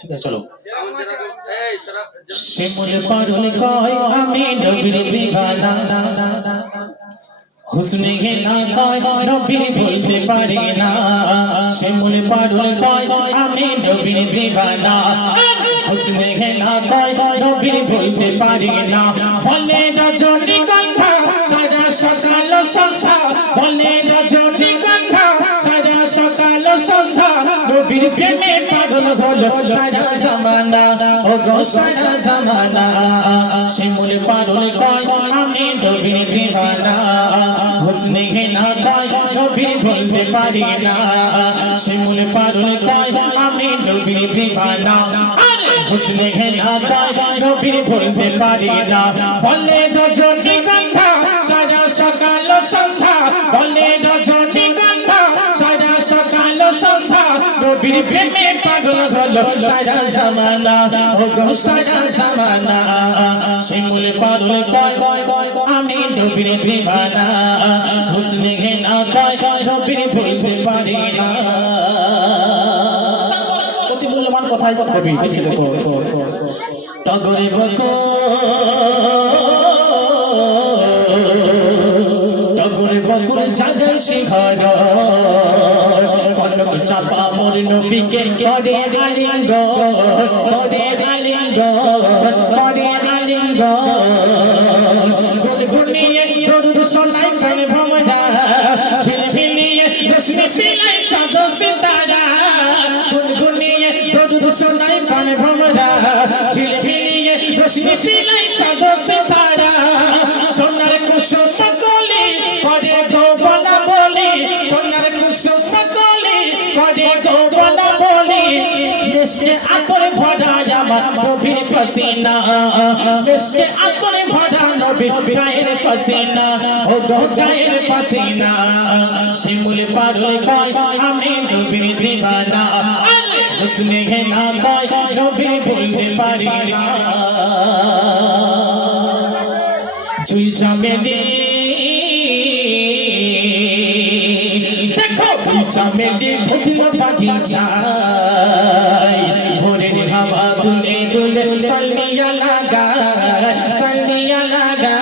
ঠিক আছে চলো শিমুল পারুল কয় আমি নবীর দিওয়ানা হুসনে হেনা কয় নবীর ভুলতে পারি না শিমুল পারুল কয় আমি নবীর দিওয়ানা হুসনে হেনা কয় নবীর ভুলতে পারি না বলে রজনী গন্ধা সারা সকাল সন্ধ্যা বলে রজনী গন্ধা সারা সকাল সন্ধ্যা নবীর প্রেমে পাগল হলো সারা জামানা ও গো সারা জামানা শিমুল পারুল কয় আমি নবীর দিওয়ানা হুসনে হেনা কয় নবীর ভুলতে পারি না শিমুল পারুল কয় আমি নবীর দিওয়ানা হুসনে হেনা কয় নবীর ভুলতে পারি না বলে রজনী গন্ধা সারা সকাল সন্ধ্যা বলে রজনী গন্ধা সারা সকাল সন্ধ্যা নবীর প্রেমে পাগল হলো সারা জামানা ও গো সারা জামানা শিমুল পারুল কয় আমি নবীর দিওয়ানা হুসনে হেনা কয় নবীর ভুলতে পারি না অতি মূল্যবান কথাই কথা কবি দেখে দেখো তগরে বকো তগরে বকুল জাগাই শিখর কনক চাপা মোর নবীকে করে আলিঙ্গ করে আলিঙ্গ করে আলিঙ্গ গুনগুনিয়ে দরুদ শোনাই কানে ভমরা ঝিলঝিলিয়ে রশ্মি ফিলাই চাঁদ সিতারা গুনগুনিয়ে দরুদ শোনাই কানে ভমরা ঝিলঝিলিয়ে রশ্মি ফিলাই চাঁদ সিতারা সোনার কুসুম সকলে করে গো বলা বলি সোনার কুসুম সকলে করে গো বলা বলি মিশকে আতর ভরা আমার নবীর পসিনা মিশকে আতর ভরা নবীর গায়ের পসিনা ও গো গায়ের পসিনা শিমুল পারুল কয় আমি নবীর দিওয়ানা হুসনে হেনা কয় নবীর ভুলতে পারি না জুই চামেলি দেখো জুই চামেলি ফুটিল বাগিচায় ভোরের হাওয়া দুলে দুলে সালিয়া লাগা সালিয়া লাগা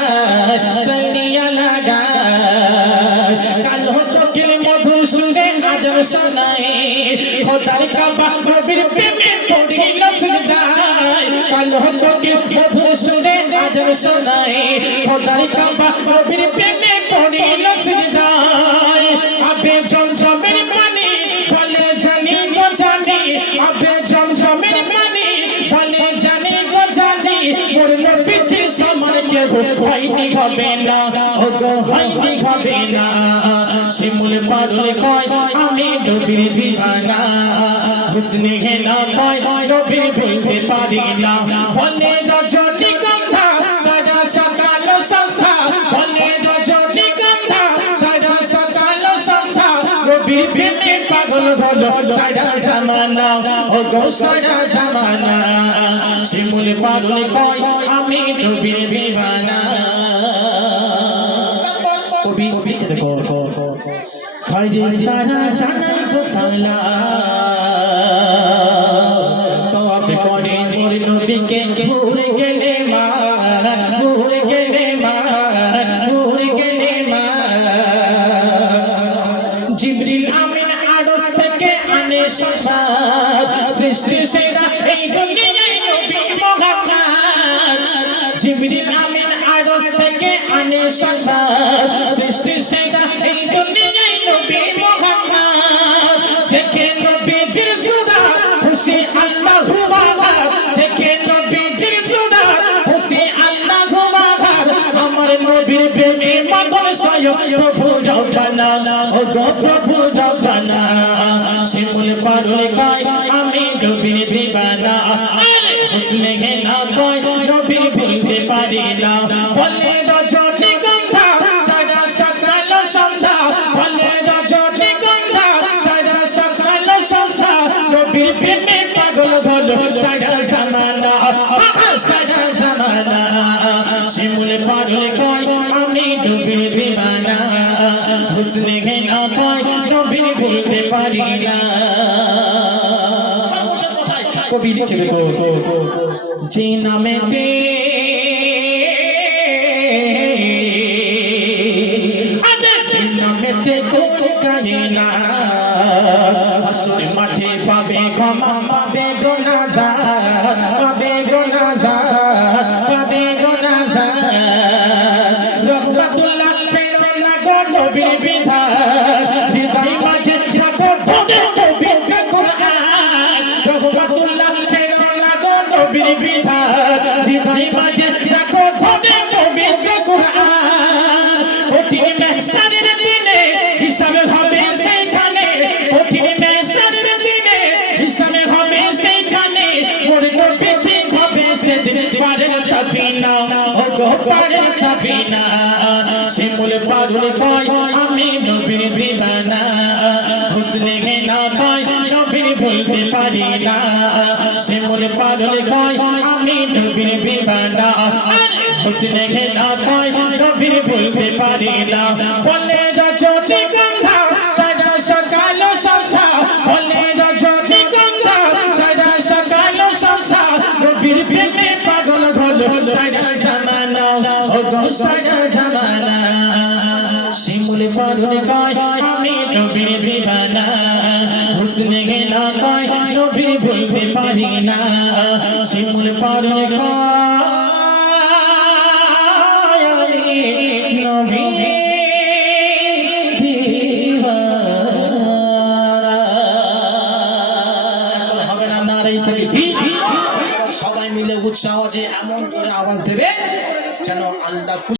সালিয়া লাগা কালো কোকিল মধু সুরে আজর শোনায় খোদার কাবা নবীর প্রেমে পড়িল সুজায় কালো কোকিল মধু সুরে আজর শোনায় খোদার কাবা নবীর প্রেমে পড়িল সুজায় আবে জমজমের পানি বলে জানি গো জানি আবে জমজমের পানি বলে জানি গো জানি মোর নবীজি সমান কেউ হয়নি হবে না ও গো হয়নি হবে না শিমুল পারুল কয় আমি নবীর দিওয়ানা হুসনে হেনা কয় নবীর ভুলতে পারি না বলে রজনী গন্ধা সারা সকাল সন্ধ্যা বলে রজনী গন্ধা সারা সকাল সন্ধ্যা নবীর প্রেমে পাগল হলো সারা জামানা ও গো সারা জামানা শিমুল পারুল কয় আমি নবীর দিওয়ানা কবি পিছে দেখো ফরিস্তারা জানাই তো সালাম তওয়াফ করে মোর নবীকে ঘুরে গেলে মা ঘুরে গেলে মা ঘুরে গেলে মা জিবরিল আমিন আরশ থেকে আনে সংবাদ সৃষ্টি সেরা এই দুনিয়ায় নবী মুহাম্মদ জিবরিল আমিন আরশ থেকে আনে সংবাদ সৃষ্টি সেরা এই দুনিয়ায় নবী মুহাম্মদ দেখে নবীজির সুরাত খুশি আল্লাহু আকবার দেখে নবীজির সুরাত খুশি আল্লাহু আকবার আমার নবীর প্রেমে পাগল স্বয়ং প্রভু রব্বানা ও গো প্রভু রব্বানা শিমুল পারুল কয় আমি নবীর দিওয়ানা হুসনে হেনা কয় নবীর ভুলতে পারি না বলে রজনী গন্ধা সারা সকাল সন্ধ্যা বলে রজনী গন্ধা সারা সকাল সন্ধ্যা নবীর প্রেমে পাগল হলো সারা জামানা সারা জামানা শিমুল পারুল কয় আমি নবীর দিওয়ানা হুসনে হেনা কয় নবীর ভুলতে পারি না কবি লিখছে যে নামেতে কায়না আসল মাঠে পাবে ক্ষমা পাবে গুনাহগার পাবে গুনাহগার পাবে গুনাহগার রহমাতুল্লাহ ছেড়ে না গো নবীর বিধান হৃদয় মাঝে রাখো ধরে পবিত্র কোরআন রহমাতুল্লাহ ছেড়ে না গো নবীর বিধান হৃদয় মাঝে রাখো ধরে পবিত্র কোরআন অতি মেহসানের দিনে হিসাবে হবে সেইখানে কঠিন মেহসানের দিনে হিসাবে হবে সেইখানে মোরে পিছে হবে সেদিন পারের সাফিনা ও গো পারের সাফিনা শিমুল পারুল কয় আমি নবীর দিবানা হুসনে হেনা কয় নবীর ভুলতে পারি না শিমুল পারুল কয় আমি নবীর দিবানা হুসনে হেনা কয় নবীর ভুলতে পারি না বলে রজনী গন্ধা সাদা সকাল সন্ধ্যা বলে রজনী গন্ধা সাদা সকাল সন্ধ্যা নবীর প্রেমে পাগল হলো সারা জামানা ও গো সারা জামানা শিমুল পারুল কয় আমি নবীর দিবানা হুসনে হেনা কয় নবীর ভুলতে পারি না শিমুল পারুল কয়